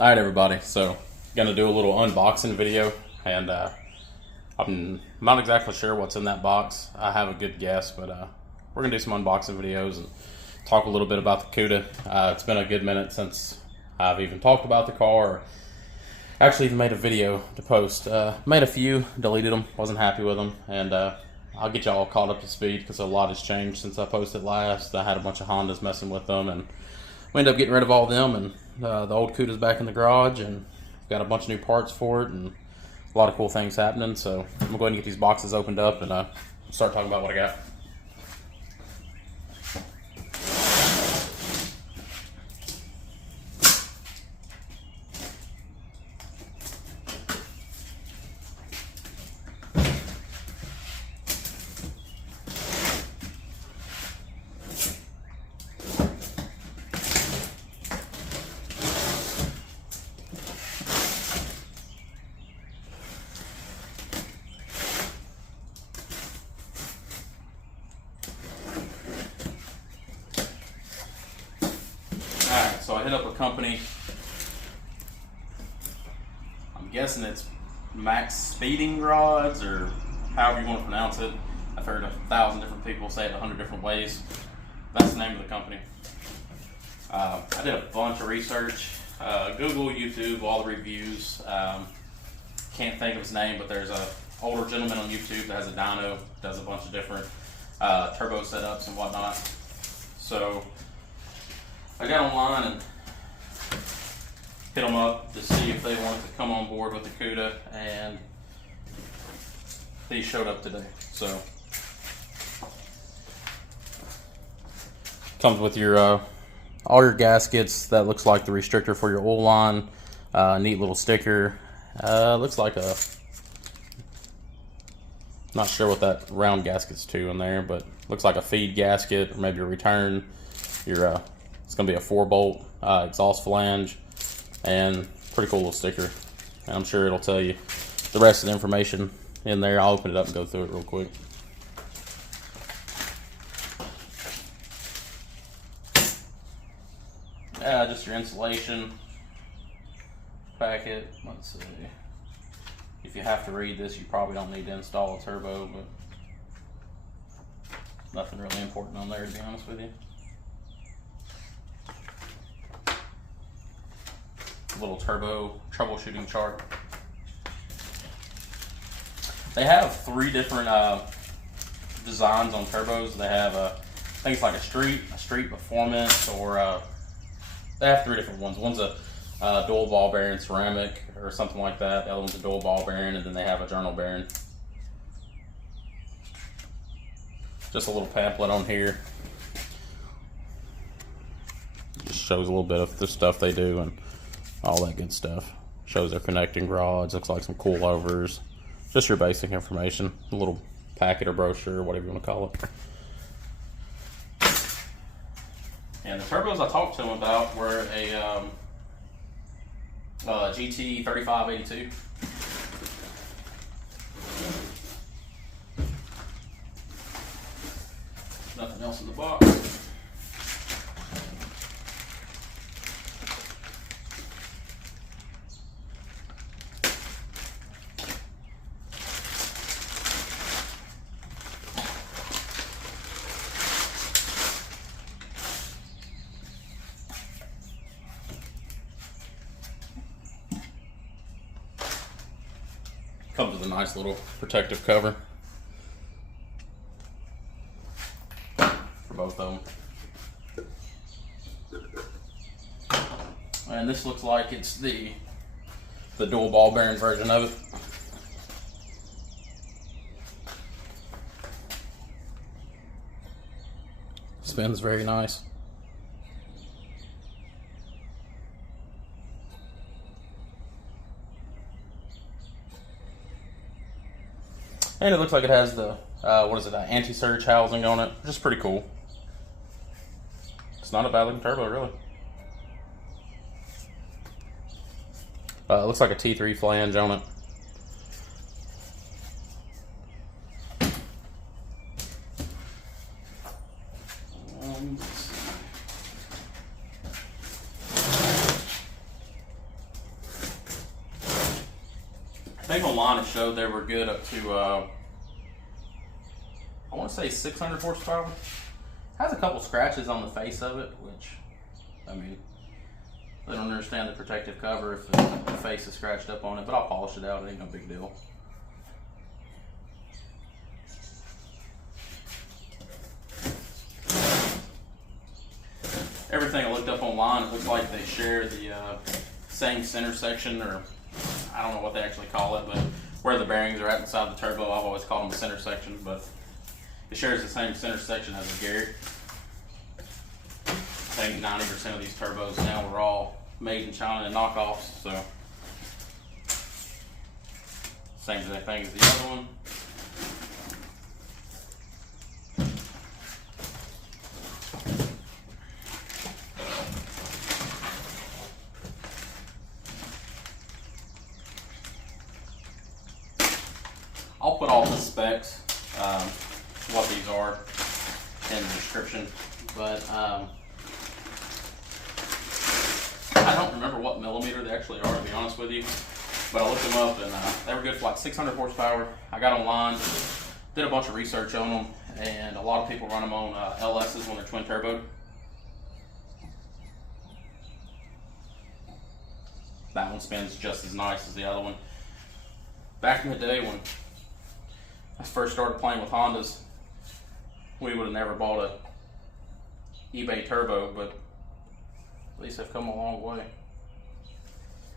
Alright everybody, so gonna do a little unboxing video, and I'm not exactly sure what's in that box. I have a good guess, but we're gonna do some unboxing videos and talk a little bit about the Cuda. It's been a good minute since I've even talked about the car, or actually even made a video to post. Made a few, deleted them, wasn't happy with them, and I'll get y'all caught up to speed because a lot has changed since I posted last. I had a bunch of Hondas messing with them, and we ended up getting rid of all of them, and the old Cuda's back in the garage, and got a bunch of new parts for it, and a lot of cool things happening. So I'm gonna go ahead and get these boxes opened up and start talking about what I got. Alright, so I hit up a company. I'm guessing it's Maxpeedingrods, or however you want to pronounce it. I've heard 1,000 different people say it 100 different ways. That's the name of the company. I did a bunch of research. Google, YouTube, all the reviews. Can't think of his name, but there's a older gentleman on YouTube that has a dyno, does a bunch of different turbo setups and whatnot. So I got online and hit them up to see if they wanted to come on board with the Cuda, and they showed up today. So comes with your all your gaskets. That looks like the restrictor for your oil line. Neat little sticker. Looks like a, not sure what that round gasket's to in there, but looks like a feed gasket or maybe a return. Your it's going to be a 4-bolt exhaust flange, and pretty cool little sticker. And I'm sure it'll tell you the rest of the information in there. I'll open it up and go through it real quick. Just your insulation packet. Let's see. If you have to read this, you probably don't need to install a turbo, but nothing really important on there, to be honest with you. Little turbo troubleshooting chart. They have 3 different designs on turbos. They have I think it's like a street performance, or they have 3 different ones. One's a dual ball bearing ceramic or something like that. The other one's a dual ball bearing, and then they have a journal bearing. Just a little pamphlet on here. Just shows a little bit of the stuff they do and all that good stuff. Shows their connecting rods. Looks like some coilovers. Just your basic information. A little packet or brochure, whatever you want to call it. And the turbos I talked to them about were a GT3582. Nothing else in the box. Comes with a nice little protective cover for both of them. And this looks like it's the dual ball bearing version of it. Spins very nice. And it looks like it has the, anti-surge housing on it, which is pretty cool. It's not a bad looking turbo, really. It looks like a T3 flange on it. think online it showed they were good up to, I want to say 600 horsepower. Has a couple scratches on the face of it, which, I mean, they don't understand the protective cover if the face is scratched up on it, but I'll polish it out. It ain't no big deal. Everything I looked up online, it looks like they share the same center section, or I don't know what they actually call it, but where the bearings are at inside the turbo, I've always called them the center section, but it shares the same center section as a Garrett. I think 90% of these turbos now are all made in China and knockoffs, so same thing as the other one. I'll put all the specs, what these are, in the description, but I don't remember what millimeter they actually are, to be honest with you, but I looked them up and they were good for like 600 horsepower. I got online, did a bunch of research on them, and a lot of people run them on LS's when they're twin turbo. That one spins just as nice as the other one. Back in the day when I first started playing with Hondas, we would have never bought a eBay turbo, but at least they've come a long way.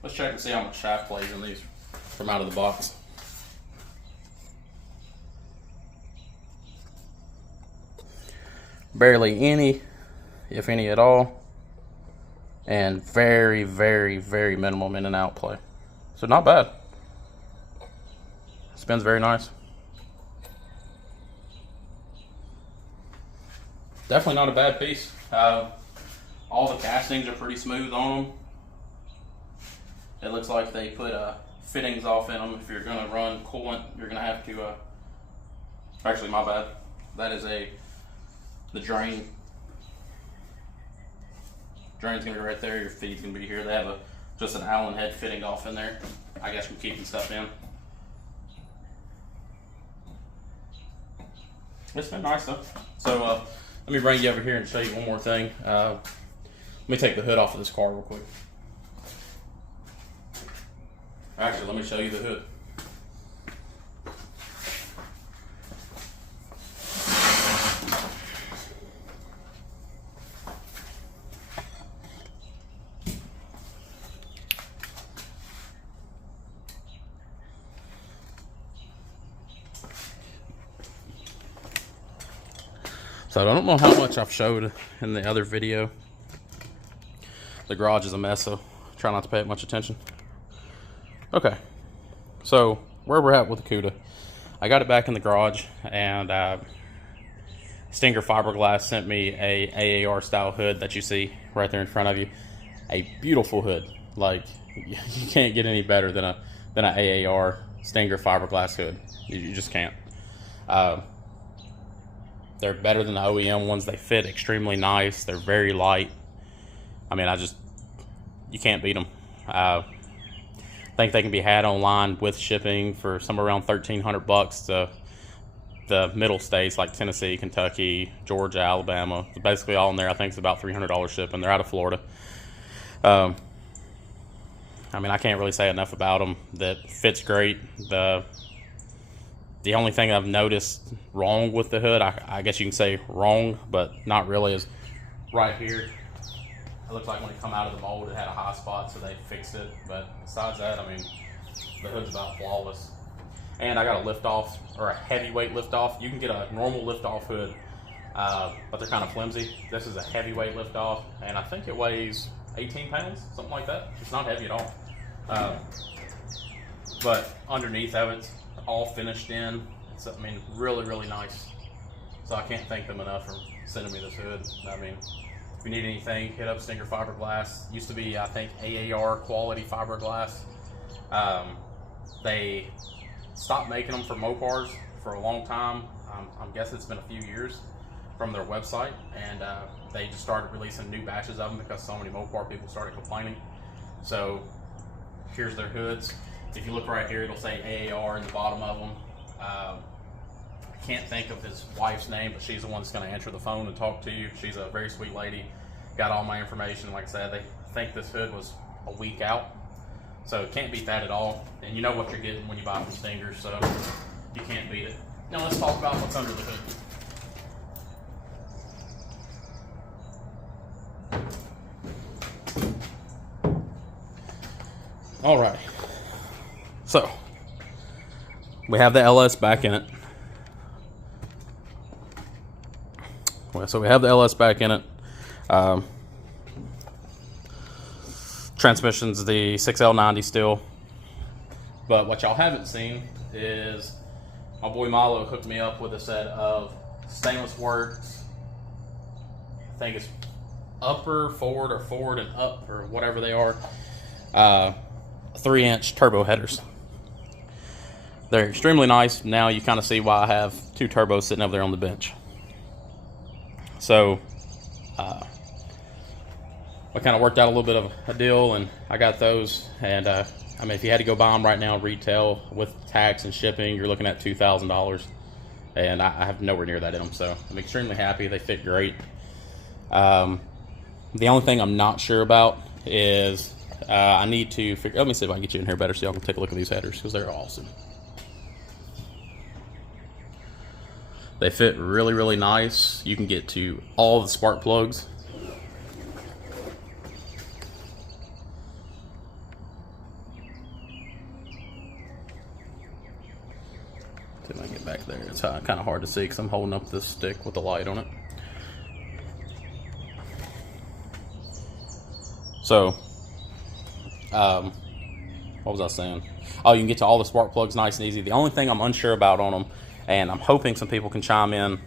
Let's check and see how much shaft plays in these from out of the box. Barely any, if any at all, and very, very, very minimum in and out play. So not bad. Spins very nice. Definitely not a bad piece. All the castings are pretty smooth on them. It looks like they put fittings off in them. If you're going to run coolant, you're going to have to, actually my bad, that is the drain. Drain's going to be right there, your feed's going to be here. They have just an Allen head fitting off in there, I guess, from keeping stuff in. It's been nice though. So let me bring you over here and show you one more thing. Let me take the hood off of this car real quick. Actually, let me show you the hood. So I don't know how much I've showed in the other video. The garage is a mess, so try not to pay it much attention. Okay, so where we're at with the Cuda, I got it back in the garage, and Stinger Fiberglass sent me a AAR style hood that you see right there in front of you. A beautiful hood, like you can't get any better than an AAR Stinger Fiberglass hood. You just can't. They're better than the OEM ones. They fit extremely nice. They're very light. I mean, you can't beat them. I think they can be had online with shipping for somewhere around $1,300. The middle states like Tennessee, Kentucky, Georgia, Alabama, basically all in there. I think it's about $300 shipping. They're out of Florida. I mean, I can't really say enough about them. That fits great. The only thing I've noticed wrong with the hood, I guess you can say wrong, but not really, is right here. It looks like when it come out of the mold, it had a high spot, so they fixed it. But besides that, I mean, the hood's about flawless. And I got a lift off, or a heavyweight lift off. You can get a normal lift off hood, but they're kind of flimsy. This is a heavyweight lift off, and I think it weighs 18 pounds, something like that. It's not heavy at all. But underneath of it's all finished in. It's, I mean, really, really nice. So I can't thank them enough for sending me this hood. I mean, if you need anything, hit up Stinger Fiberglass. Used to be, I think, AAR quality fiberglass. They stopped making them for Mopars for a long time. I'm guessing it's been a few years from their website, and they just started releasing new batches of them because so many Mopar people started complaining. So here's their hoods. If you look right here, it'll say AAR in the bottom of them. I can't think of his wife's name, but she's the one that's going to answer the phone and talk to you. She's a very sweet lady. Got all my information. Like I said, they think this hood was a week out, so it can't beat that at all. And you know what you're getting when you buy from Stingers, so you can't beat it. Now let's talk about what's under the hood. All right, so we have the LS back in it. So we have the LS back in it. Transmission's the 6L90 still. But what y'all haven't seen is my boy Milo hooked me up with a set of Stainless Works. I think it's upper forward or forward and up or whatever they are. 3-inch turbo headers. They're extremely nice. Now you kind of see why I have 2 turbos sitting over there on the bench. So I kind of worked out a little bit of a deal, and I got those. And I mean, if you had to go buy them right now retail with tax and shipping, you're looking at $2,000, and I have nowhere near that in them. So I'm extremely happy. They fit great. The only thing I'm not sure about is I need to figure. Let me see if I can get you in here better so y'all can take a look at these headers, because they're awesome. They fit really, really nice. You can get to all the spark plugs. See if I can get back there. It's kind of hard to see because I'm holding up this stick with the light on it. So, what was I saying? Oh, you can get to all the spark plugs nice and easy. The only thing I'm unsure about on them, and I'm hoping some people can chime in,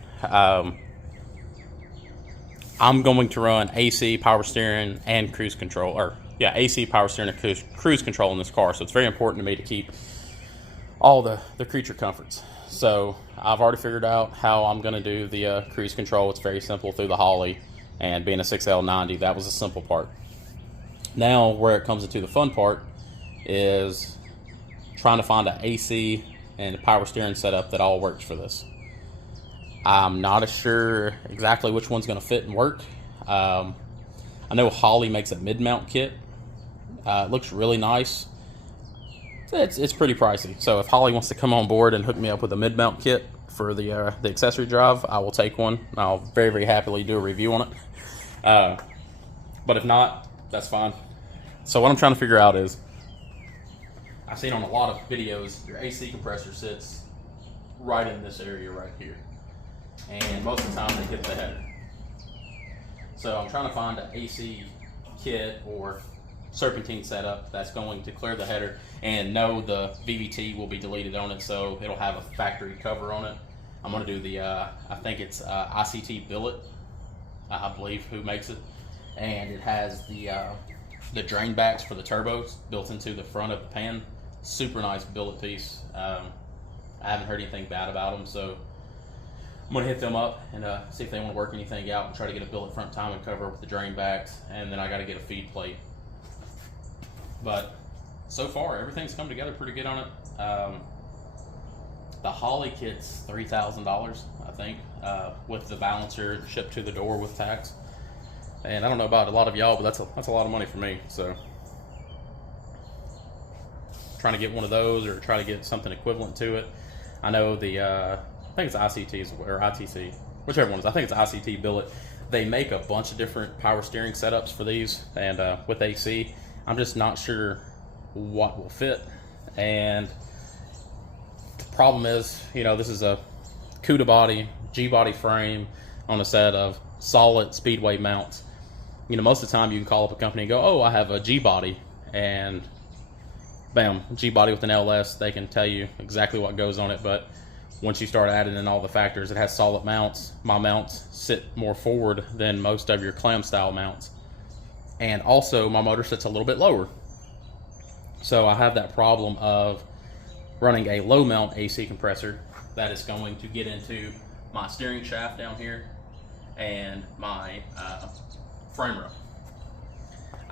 I'm going to run AC, power steering, and cruise control. Or, yeah, AC, power steering, and cruise control in this car. So it's very important to me to keep all the creature comforts. So I've already figured out how I'm going to do the cruise control. It's very simple through the Holley. And being a 6L90, that was a simple part. Now, where it comes into the fun part is trying to find an AC and a power steering setup that all works for this. I'm not as sure exactly which one's going to fit and work. I know Holley makes a mid-mount kit. It looks really nice. It's pretty pricey. So if Holley wants to come on board and hook me up with a mid-mount kit for the accessory drive, I will take one. I'll very, very happily do a review on it. But if not, that's fine. So what I'm trying to figure out is, I've seen on a lot of videos, your AC compressor sits right in this area right here. And most of the time they hit the header. So I'm trying to find an AC kit or serpentine setup that's going to clear the header, and no, the VVT will be deleted on it, so it'll have a factory cover on it. I'm going to do the, I think it's ICT billet, I believe, who makes it. And it has the drain backs for the turbos built into the front of the pan. Super nice billet piece. I haven't heard anything bad about them, so I'm going to hit them up and see if they want to work anything out and try to get a billet front timing cover with the drain backs, and then I got to get a feed plate. But so far, everything's come together pretty good on it. The Holley kit's $3,000, I think, with the balancer shipped to the door with tax. And I don't know about a lot of y'all, but that's a lot of money for me. So trying to get one of those or try to get something equivalent to it. I know the I think it's ICT or ITC, whichever one it is. I think it's ICT billet. They make a bunch of different power steering setups for these, and with AC, I'm just not sure what will fit. And the problem is, you know, this is a Cuda body, G body frame on a set of solid Speedway mounts. You know, most of the time you can call up a company and go, oh, I have a G body, and bam, G body with an LS. They can tell you exactly what goes on it, but once you start adding in all the factors, it has solid mounts. My mounts sit more forward than most of your clam style mounts, and also my motor sits a little bit lower. So I have that problem of running a low mount AC compressor that is going to get into my steering shaft down here and my frame rail.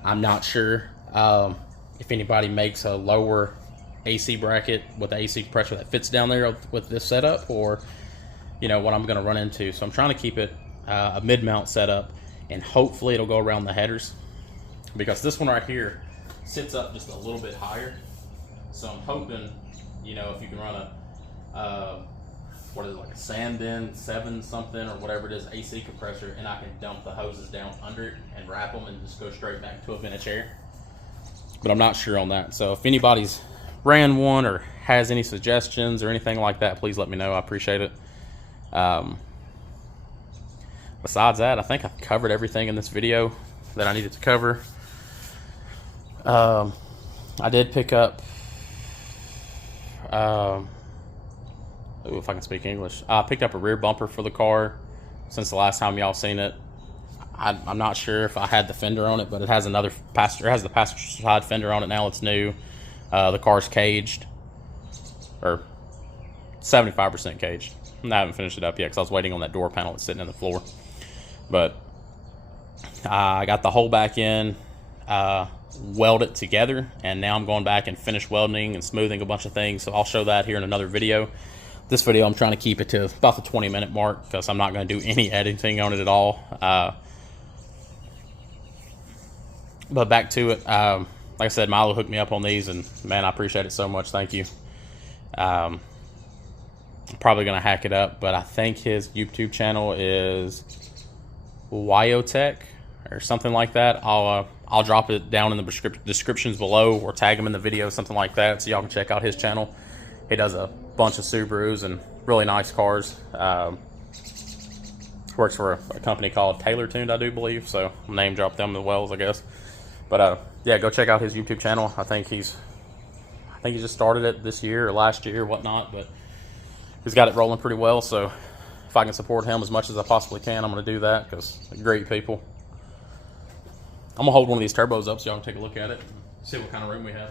I'm not sure if anybody makes a lower AC bracket with the AC compressor that fits down there with this setup, or you know what I'm going to run into. So I'm trying to keep it a mid-mount setup, and hopefully it'll go around the headers, because this one right here sits up just a little bit higher. So I'm hoping, you know, if you can run a what is it, like a sand bin 7 something or whatever it is, AC compressor, and I can dump the hoses down under it and wrap them and just go straight back to a vintage air. But I'm not sure on that. So if anybody's ran one or has any suggestions or anything like that, please let me know. I appreciate it. Besides that, I think I've covered everything in this video that I needed to cover. I did pick up, if I can speak English, I picked up a rear bumper for the car since the last time y'all seen it. I'm not sure if I had the fender on it, but it has another passenger. It has the passenger side fender on it now. It's new. The car's caged, or 75% caged. I haven't finished it up yet because I was waiting on that door panel that's sitting in the floor. But I got the hole back in, weld it together, and now I'm going back and finish welding and smoothing a bunch of things. So I'll show that here in another video. This video, I'm trying to keep it to about the 20-minute mark because I'm not going to do any editing on it at all. But back to it. Like I said, Milo hooked me up on these, and man, I appreciate it so much. Thank you. I'm probably going to hack it up, but I think his YouTube channel is Wyotech or something like that. I'll drop it down in the descriptions below, or tag him in the video, something like that, so y'all can check out his channel. He does a bunch of Subarus and really nice cars. Works for a company called Taylor Tuned, I do believe, so I'll name drop them as well, I guess. But yeah, go check out his YouTube channel. I think he just started it this year or last year or whatnot, but he's got it rolling pretty well. So if I can support him as much as I possibly can, I'm going to do that, because they're great people. I'm going to hold one of these turbos up so y'all can take a look at it, see what kind of room we have.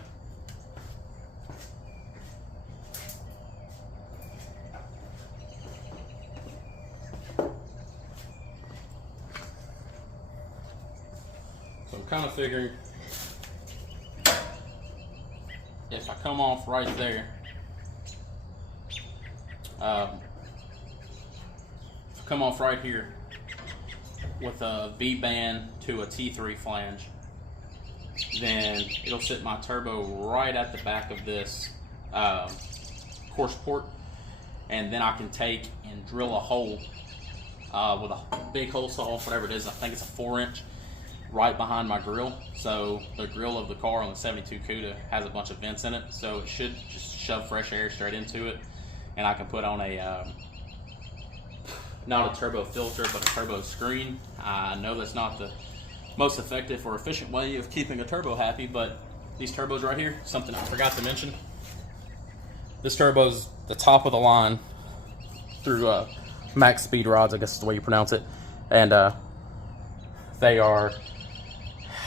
So I'm kind of figuring if I come off right there, if I come off right here with a V-band to a T3 flange, then it'll sit my turbo right at the back of this course port, and then I can take and drill a hole with a big hole saw, whatever it is. I think it's a 4-inch, right behind my grill. So the grill of the car on the 72 Cuda has a bunch of vents in it, so it should just shove fresh air straight into it, and I can put on a not a turbo filter, but a turbo screen. I know that's not the most effective or efficient way of keeping a turbo happy, but these turbos right here, something I forgot to mention. This turbo's the top of the line through Maxpeedingrods, I guess is the way you pronounce it, and they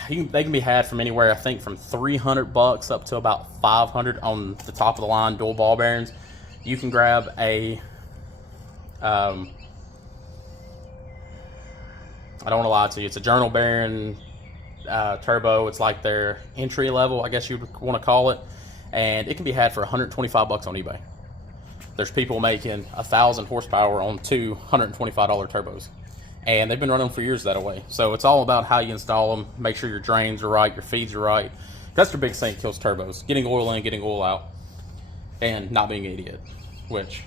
can be had from anywhere, I think from $300 up to about $500 on the top of the line dual ball bearings. You can grab a I don't want to lie to you, it's a journal bearing turbo. It's like their entry level, I guess you would want to call it, and it can be had for $125 on eBay. There's people making 1,000 horsepower on two $125 turbos, and they've been running for years that way. So it's all about how you install them, make sure your drains are right, your feeds are right. That's the big thing that kills turbos: getting oil in, getting oil out, and not being an idiot, which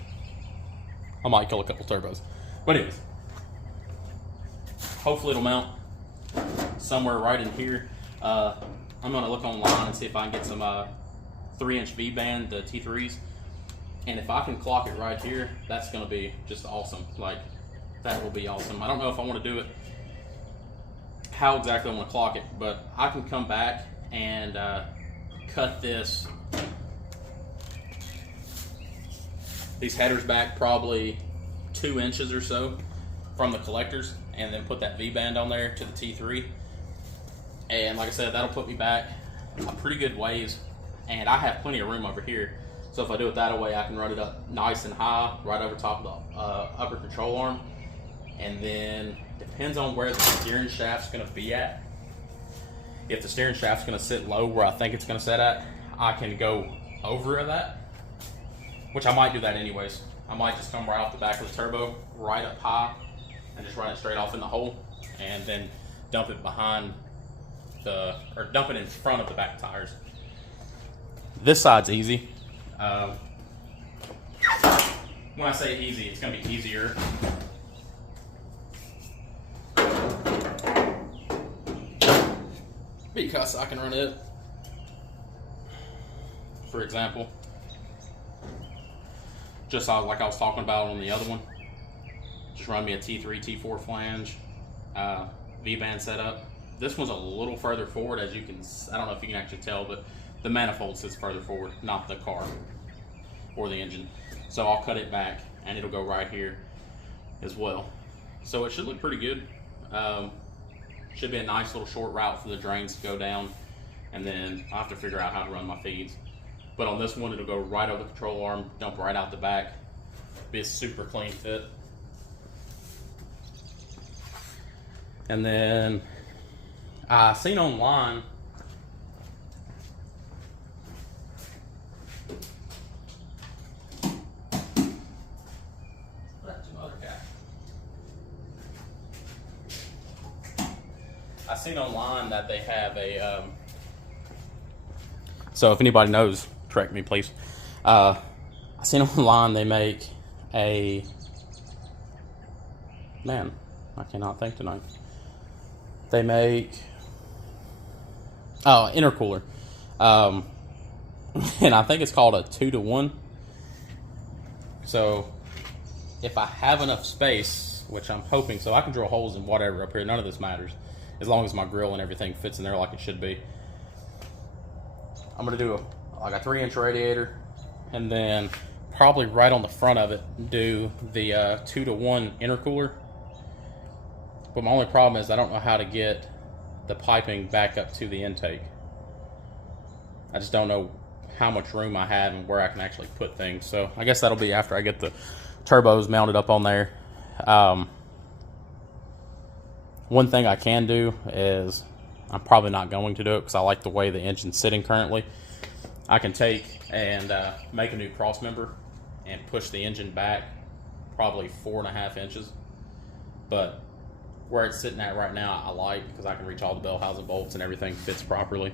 I might kill a couple turbos. But anyways, hopefully it'll mount somewhere right in here. I'm going to look online and see if I can get some 3-inch V-band, the T3s. And if I can clock it right here, that's going to be just awesome. Like, that will be awesome. I don't know if I want to do it, how exactly I want to clock it, but I can come back and cut these headers back probably 2 inches or so from the collectors, and then put that V-band on there to the T3. And like I said, that'll put me back a pretty good ways, and I have plenty of room over here. So if I do it that way, I can run it up nice and high right over top of the upper control arm. And then depends on where the steering shaft's going to be at. If the steering shaft's going to sit low where I think it's going to sit at, I can go over that, which I might do that anyways. I might just come right off the back of the turbo, right up high, and just run it straight off in the hole, and then dump it behind the, or dump it in front of the back tires. This side's easy. When I say easy, it's gonna be easier. Because I can run it, for example, just like I was talking about on the other one, just run me a T3, T4 flange, V-band setup. This one's a little further forward, as you can, I don't know if you can actually tell, but the manifold sits further forward, not the car or the engine. So I'll cut it back and it'll go right here as well. So it should look pretty good. Should be a nice little short route for the drains to go down, and then I'll have to figure out how to run my feeds. But on this one, it'll go right over the control arm, dump right out the back, be a super clean fit. And then I seen online that they have a so if anybody knows, correct me please. I seen online they make a, man, I cannot think tonight. They make intercooler, and I think it's called a 2-to-1. So if I have enough space, which I'm hoping, so I can drill holes in whatever up here, none of this matters, as long as my grill and everything fits in there like it should be. I'm gonna do like a 3-inch radiator, and then probably right on the front of it do the 2-to-1 intercooler. But my only problem is I don't know how to get the piping back up to the intake. I just don't know how much room I have and where I can actually put things. So I guess that'll be after I get the turbos mounted up on there. One thing I can do is, I'm probably not going to do it because I like the way the engine's sitting currently. I can take and make a new cross member and push the engine back probably 4.5 inches. But where it's sitting at right now, I like, because I can reach all the bell housing bolts and everything fits properly.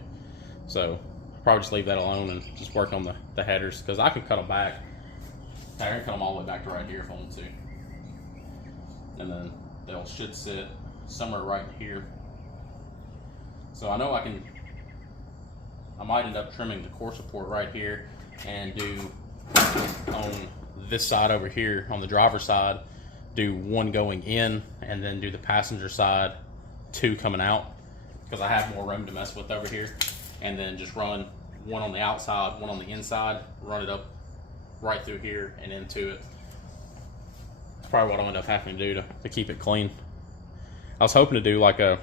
So probably just leave that alone and just work on the headers, because I can cut them back. I can cut them all the way back to right here if I want to. And then they should sit somewhere right here. So I know I might end up trimming the core support right here and do on this side over here, on the driver's side, do one going in and then do the passenger side 2 coming out, because I have more room to mess with over here, and then just run one on the outside, one on the inside, run it up right through here and into it. That's probably what I'll end up having to do to keep it clean. I was hoping to do like a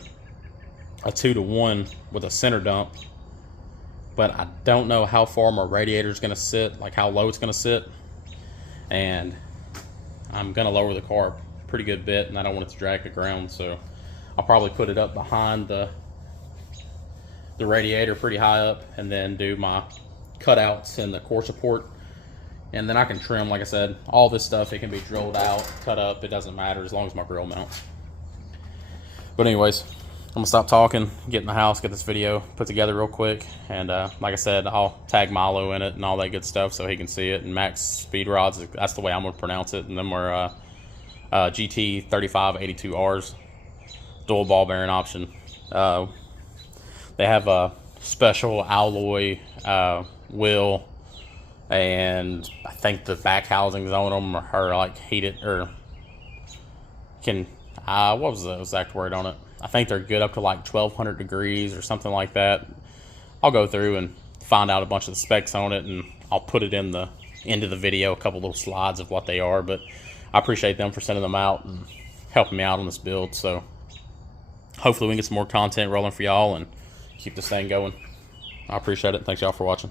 2-to-1 with a center dump, but I don't know how far my radiator is going to sit, like how low it's going to sit, and I'm going to lower the car a pretty good bit, and I don't want it to drag the ground, so I'll probably put it up behind the radiator pretty high up, and then do my cutouts and the core support, and then I can trim, like I said, all this stuff. It can be drilled out, cut up, it doesn't matter as long as my grill mounts. But anyways, I'm gonna stop talking, get in the house, get this video put together real quick, and like I said, I'll tag Milo in it and all that good stuff so he can see it. And Maxpeedingrods, that's the way I'm gonna pronounce it. And then we're GT3582Rs, dual ball bearing option. They have a special alloy wheel, and I think the back housings on them are like heated, or can what was the exact word on it? I think they're good up to like 1200 degrees or something like that. I'll go through and find out a bunch of the specs on it, and I'll put it in the end of the video, a couple little slides of what they are. But I appreciate them for sending them out and helping me out on this build. So hopefully we can get some more content rolling for y'all and keep this thing going. I appreciate it. Thanks y'all for watching.